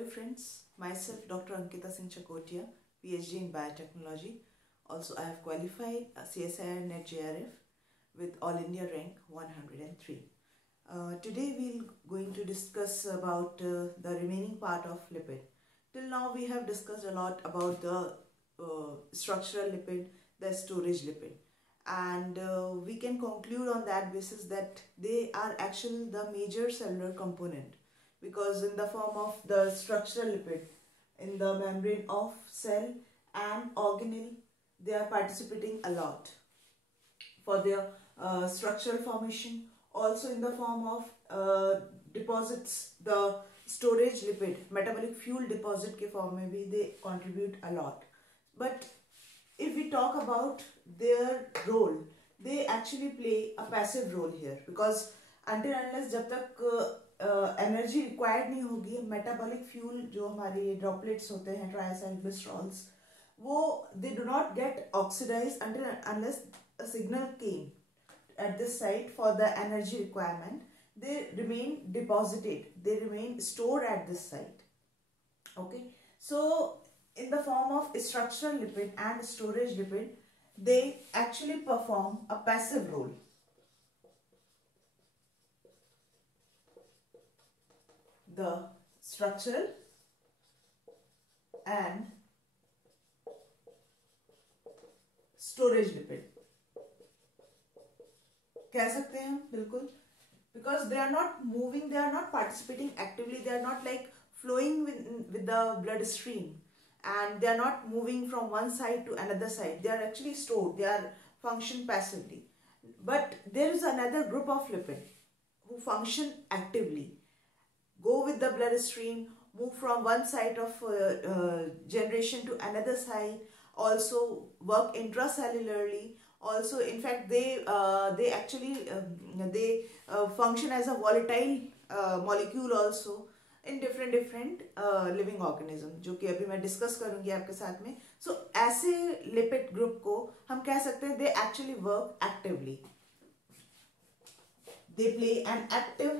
Hello friends, myself Dr. Ankita Singh Chakotia, PhD in Biotechnology. Also I have qualified CSIR NET JRF with All India rank 103. Today we're going to discuss about the remaining part of lipid. Till now we have discussed a lot about the structural lipid, the storage lipid, and we can conclude on that basis that they are actually the major cellular component, because in the form of the structural lipid in the membrane of cell and organelle, they are participating a lot for their structural formation. Also in the form of deposits, the storage lipid, metabolic fuel deposit के form में भी they contribute a lot. But if we talk about their role, they actually play a passive role here, because until unless जब तक energy required नहीं होगी, metabolic fuel जो हमारे droplets होते हैं ट्राइसाइक्लिसरॉल्स, वो they do not get oxidise until unless a signal came at this site for the energy requirement. They remain deposited, they remain stored at this site. Okay, so in the form of structural lipid and storage lipid, they actually perform a passive role. The structural and storage lipid कह सकते हैं हम, बिल्कुल, because they are not moving, they are not participating actively, they are not like flowing with the blood stream, and they are not moving from one side to another side. They are actually stored, they are function passively. But there is another group of lipid who function actively, go with the blood stream, move from one side of generation to another side, also work intracellularly. Also, in fact, they actually function as a volatile molecule also in different living organism, जो कि अभी मैं discuss करूँगी आपके साथ में. So ऐसे lipid group को हम कह सकते हैं they actually work actively. They play an active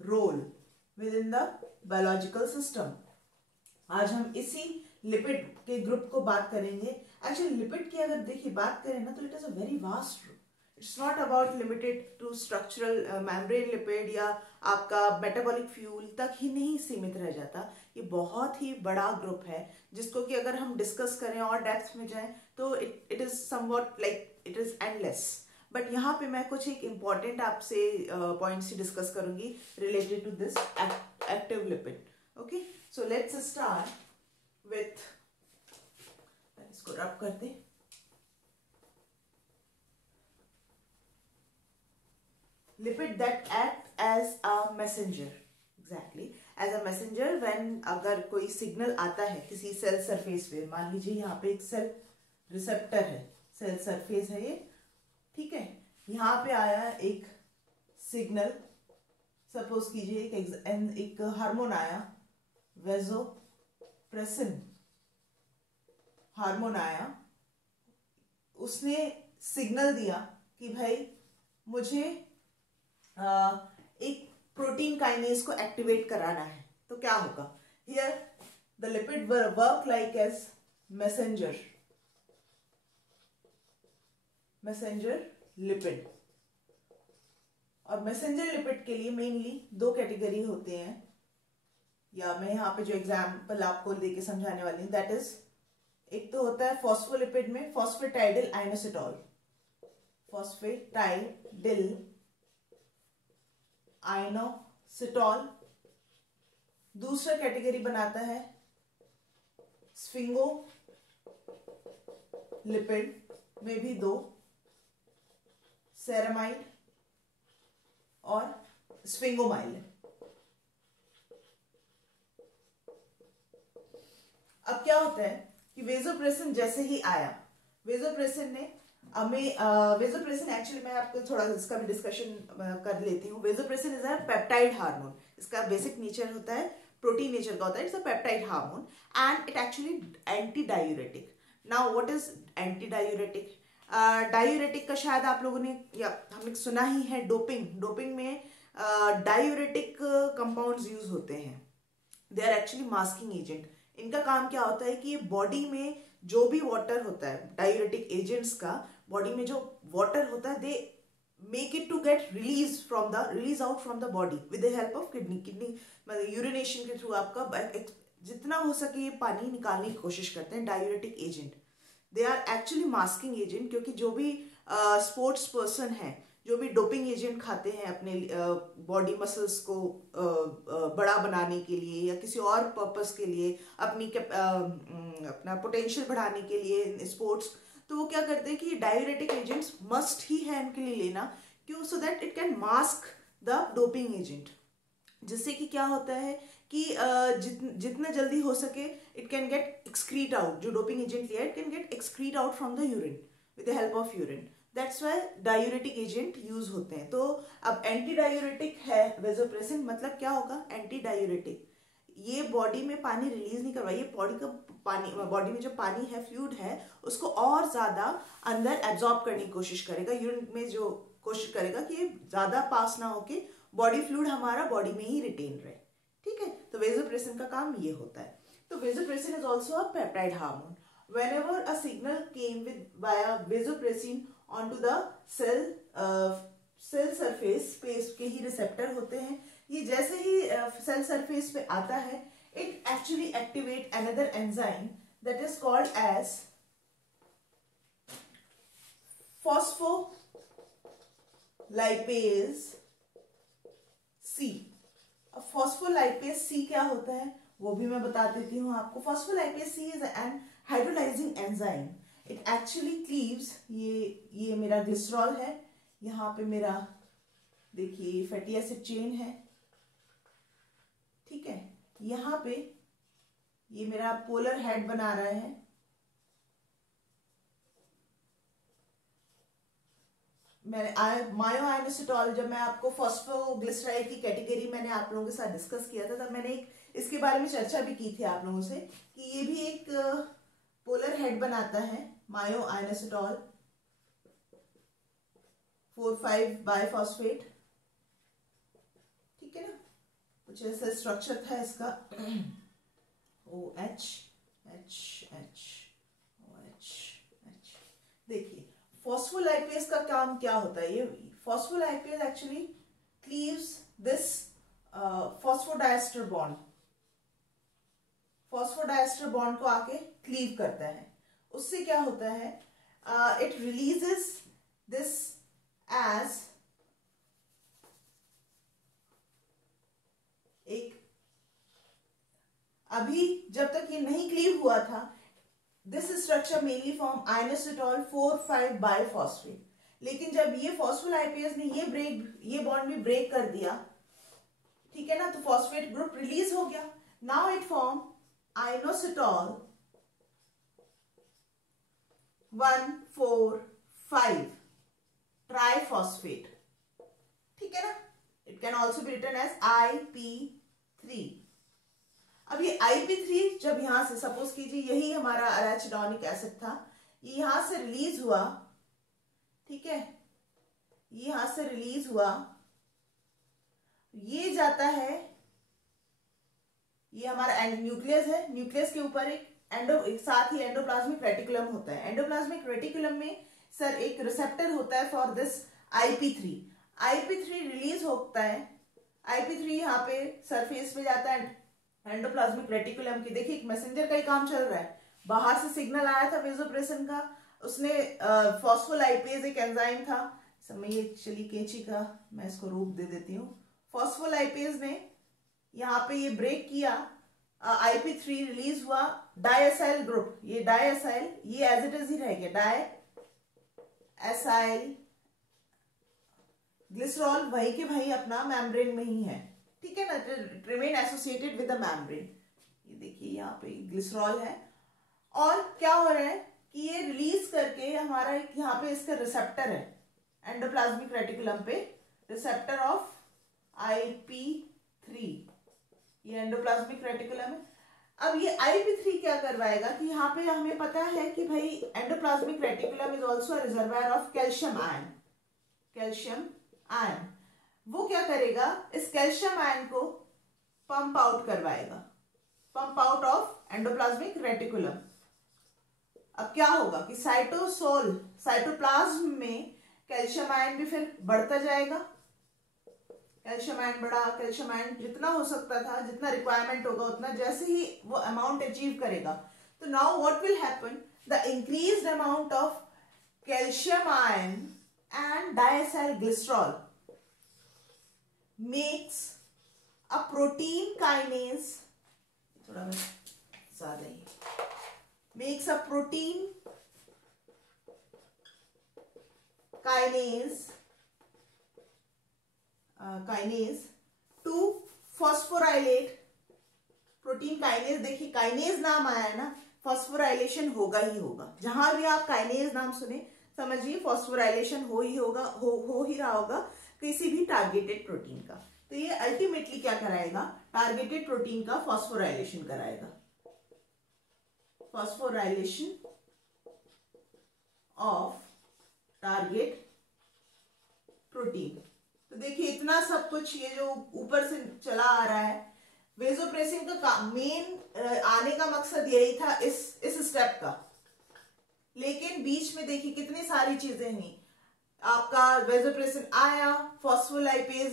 role within the biological system. आज हम इसी लिपिड के ग्रुप को बात करेंगे. एक्चुअली लिपिड की अगर देखिए बात करें ना, तो it is a very vast group. It's not about limited to structural membrane lipid या आपका मेटाबॉलिक फ्यूल तक ही नहीं सीमित रह जाता. ये बहुत ही बड़ा ग्रुप है, जिसको कि अगर हम डिस्कस करें और डेप्थ में जाएं तो it is somewhat like it is endless. But यहाँ पे मैं कुछ एक इम्पॉर्टेंट आपसे पॉइंट्स डिस्कस करूंगी related to this active lipid. Okay, so let's start with, इसको रब करते. Lipid that act as a messenger. Exactly as a messenger when अगर कोई सिग्नल आता है किसी सेल सरफेस पे, मान लीजिए यहाँ पे एक सेल रिसेप्टर है, सेल सरफेस है ये, ठीक है, यहाँ पे आया एक सिग्नल, सपोज कीजिए एक हार्मोन आया, वेसोप्रेसिन हार्मोन आया, उसने सिग्नल दिया कि भाई मुझे एक प्रोटीन काइनेज को एक्टिवेट कराना है. तो क्या होगा, here the lipid work like as messenger lipid. और मैसेंजर लिपिड के लिए मेनली दो कैटेगरी होते हैं, या मैं यहाँ पे जो एग्जाम्पल आपको देके समझाने वाली हूँ, दैट इज, एक तो होता है फॉस्फोलिपिड में फॉस्फेटाइडिल आइनोसिटॉल, फॉस्फेटाइडिल आइनोसिटॉल. दूसरा कैटेगरी बनाता है स्फिंगोलिपिड में भी दो, सेरामाइड और स्फिंगोमाइलिन. अब क्या होता है कि वेसोप्रेसिन जैसे ही आया, वेसोप्रेसिन ने हमें वेसोप्रेसिन, एक्चुअली मैं आपको थोड़ा इसका भी डिस्कशन कर लेती हूँ. Vasopressin is a peptide hormone. इसका बेसिक नेचर होता है प्रोटीन नेचर का होता है. It's a peptide hormone and it actually anti diuretic. Now what is anti diuretic? Diuretic का शायद आप लोगों ने या हमने सुना ही है, डोपिंग में डायूरेटिक कंपाउंड्स यूज होते हैं. They are actually masking agent. इनका काम क्या होता है कि बॉडी में जो भी वाटर होता है, डायूरेटिक एजेंट्स का बॉडी में जो वाटर होता है, they make it to get release out from the body with the help of kidney मतलब यूरिनेशन के थ्रू आपका जितना हो सके ये पानी निकालने की कोशिश करते हैं। Diuretic agent, they are actually masking agent, क्योंकि जो भी स्पोर्ट्स पर्सन है, जो भी डोपिंग एजेंट खाते हैं अपने बॉडी मसल्स को बड़ा बनाने के लिए या किसी और पर्पस के लिए, अपना पोटेंशियल बढ़ाने के लिए स्पोर्ट्स, तो वो क्या करते हैं कि डायूरेटिक एजेंट्स मस्ट ही है उनके लिए लेना, क्यों? So that it can mask the doping agent, जिससे कि क्या होता है कि जितना जल्दी हो सके it can get excrete out, जो डोपिंग एजेंट लिया it can get excrete out from the urine with the help of urine. That's why diuretic agent use होते हैं। तो अब एंटी डायूरेटिक है वेजोप्रेसिन, मतलब क्या होगा? एंटी डायूरेटिक, ये बॉडी में पानी रिलीज नहीं करवाए, ये बॉडी में जो पानी है, फ्लूइड है, उसको और ज्यादा अंदर एब्जॉर्ब करने की कोशिश करेगा, यूरिन में जो कोशिश करेगा कि ये ज्यादा पास ना होके बॉडी फ्लूइड हमारा बॉडी में ही रिटेन रहे। ठीक है, तो वेजोप्रेसिन का काम ये होता है। तो vasopressin is also a peptide hormone. Whenever a signal came via vasopressin onto the cell surface, space के ही रिसेप्टर होते हैं, ये जैसे ही सेल सरफेस पे आता है, it actually activate another enzyme that is called as phospholipase C। अब phospholipase C क्या होता है वो भी मैं बता देती हूँ आपको। phospholipase C is an hydrolyzing enzyme. It actually cleaves, ये मेरा ग्लिसरॉल है, यहाँ पे मेरा देखिए फैटी एसिड चेन है, ठीक है, यहाँ पे ये मेरा पोलर हेड बना रहा है, मैंने मायो आयनोसिटॉल, जब मैं आपको फॉस्फोग्लिसराइड की कैटेगरी मैंने आप लोगों के साथ डिस्कस किया था, तब मैंने इसके बारे में चर्चा भी की थी आप लोगों से कि ये भी एक पोलर हेड बनाता है, मायो आयनोसिटॉल 4,5 बाइफॉस्फेट, ठीक है ना, कुछ ऐसा स्ट्रक्चर था इसका, OH HH OH H। देखिए फॉस्फोलाइपेज का काम क्या होता है, ये phospholipase actually cleaves this phosphodiester bond, phosphodiester bond को आके क्लीव करता है। उससे क्या होता है, इट रिलीजेस दिस एज एक, अभी जब तक ये नहीं क्लीव हुआ था, this structure mainly form inositol 4,5 biphosphate, लेकिन जब ये फॉस्फोलाइपेज ने ये बॉन्ड भी ब्रेक कर दिया, ठीक है ना, तो फॉस्फेट ग्रुप रिलीज हो गया। Now it form inositol 1,4,5 triphosphate, ठीक है ना, it can also be written as IP3। अब ये IP3 जब यहां से, सपोज कीजिए यही हमारा अराचिडोनिक एसिड था, ये यहां से रिलीज हुआ, ठीक है, ये यहां से रिलीज हुआ, ये जाता है, ये हमारा न्यूक्लियस है, न्यूक्लियस के ऊपर एक साथ ही एंडोप्लाज्मिक रेटिकुलम होता है। एंडोप्लाज्मिक रेटिकुलम में सर एक रिसेप्टर होता है for this IP3। IP3 release होता है, IP3 यहाँ पे सरफेस पे जाता है एंडोप्लाज्मिक रेटिकुलम की। देखिए एक मैसेंजर का ही काम चल रहा है, बाहर से सिग्नल आया था वेजोप्रेसिन का, उसने फॉस्फोलाइपेज एक एंजाइम था, समय ये चली कैंची का मैं इसको रूप दे देती हूँ, फॉस्फोलाइपेज ने यहाँ पे ये ब्रेक किया, IP3 रिलीज हुआ, डाइएसाइल ग्रुप, ये डाइएसाइल, ये एज इट इज ही रह गया, डाइएसाइल ग्लिसरॉल वही के वही अपना मेम्ब्रेन में ही है, ठीक है ना, remain associated with the membrane. ये देखिए यहाँ पे ग्लिसरॉल है, और क्या हो रहा है कि ये रिलीज करके हमारा यहाँ पे इसका रिसेप्टर है एंडोप्लाज्मिक रेटिकुलम पे, रिसेप्टर ऑफ IP3, ये एंडोप्लाज्मिक रेटिकुलम है। अब ये IP3 क्या करवाएगा कि यहाँ पे हमें पता है कि भाई endoplasmic reticulum is also reservoir of calcium ion, calcium ion, वो क्या करेगा, इस कैल्शियम आयन को पंप आउट करवाएगा, pump out of endoplasmic reticulum. अब क्या होगा कि साइटोप्लाज्म में कैल्शियम आयन भी फिर बढ़ता जाएगा। कैल्शियम आयन बढ़ा, कैल्शियम आयन जितना हो सकता था, जितना रिक्वायरमेंट होगा उतना, जैसे ही वो अमाउंट अचीव करेगा तो now what will happen, the increased amount of calcium ion and डायसाइल glycerol makes a protein kinase, थोड़ा ज्यादा ही, makes a protein kinase to phosphorylate। Protein kinase, देखिए काइनेज नाम आया है ना, फॉस्फोराइलेशन होगा ही होगा। जहां भी आप काइनेज नाम सुने समझिए फॉस्फोराइलेशन हो ही होगा, हो ही रहा होगा किसी भी टारगेटेड प्रोटीन का। तो ये अल्टीमेटली क्या कराएगा, टारगेटेड प्रोटीन का फॉस्फोराइलेशन कराएगा, फॉस्फोराइलेशन ऑफ टारगेट प्रोटीन। तो देखिए इतना सब कुछ ये जो ऊपर से चला आ रहा है, वेजोप्रेसिन का मेन आने का मकसद यही था इस स्टेप का, लेकिन बीच में देखिए कितनी सारी चीजें हुई। आपका वेजोप्रेसिन आया, फॉस्फोलाइपेज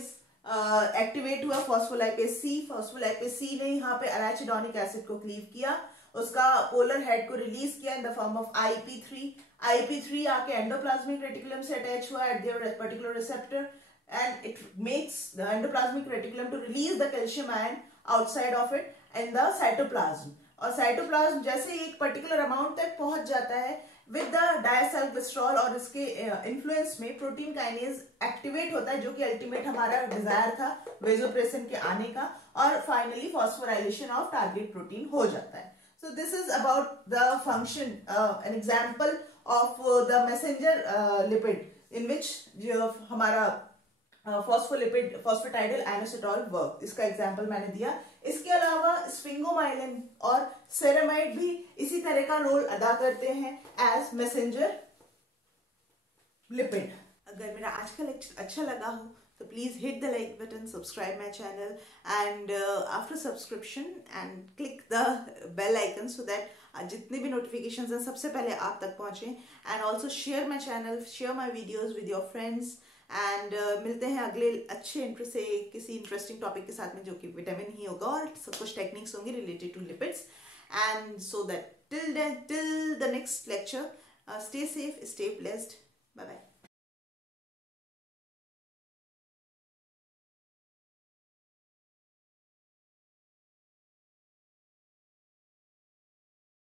एक्टिवेट हुआ, फॉस्फोलाइपेज सी ने यहाँ पे एराचिडोनिक एसिड को क्लीव किया, उसका पोलर हेड को रिलीज किया in the form of IP3 आके एंडोप्लाज्मिक रेटिकुलम से अटैच हुआ at their particular receptor and it makes the endoplasmic reticulum to release the calcium ion outside of it in the cytoplasm. और cytoplasm जैसे एक particular amount तक पहुंच जाता है विद द डायसाइल ग्लिसरॉल और इसके इन्फ्लुएंस में प्रोटीन काइनेज एक्टिवेट होता है, जो कि अल्टीमेट हमारा डिजायर था वेजोप्रेसिन के आने का, और finally phosphorylation of target protein हो जाता है। So this is about the function, an example of the messenger lipid in which जो हमारा phosphatidyl inositol work, इसका एग्जाम्पल मैंने दिया। इसके अलावा स्फिंगोमाइलिन और सेरेमाइड भी इसी तरह का रोल अदा करते हैं एज मैसेंजर लिपिड। अगर मेरा आज का लेक्चर अच्छा लगा हो तो please hit the like button, subscribe my channel and after subscription and click the bell icon so that जितने भी नोटिफिकेशंस हैं सबसे पहले आप तक पहुंचें। And also share my channel, share my videos with your friends and मिलते हैं अगले अच्छे से किसी इंटरेस्टिंग टॉपिक के साथ में, जो कि विटामिन ही होगा और सब कुछ टेक्निक्स होंगी related to lipids. And so that till the next lecture, stay safe, stay blessed, bye bye।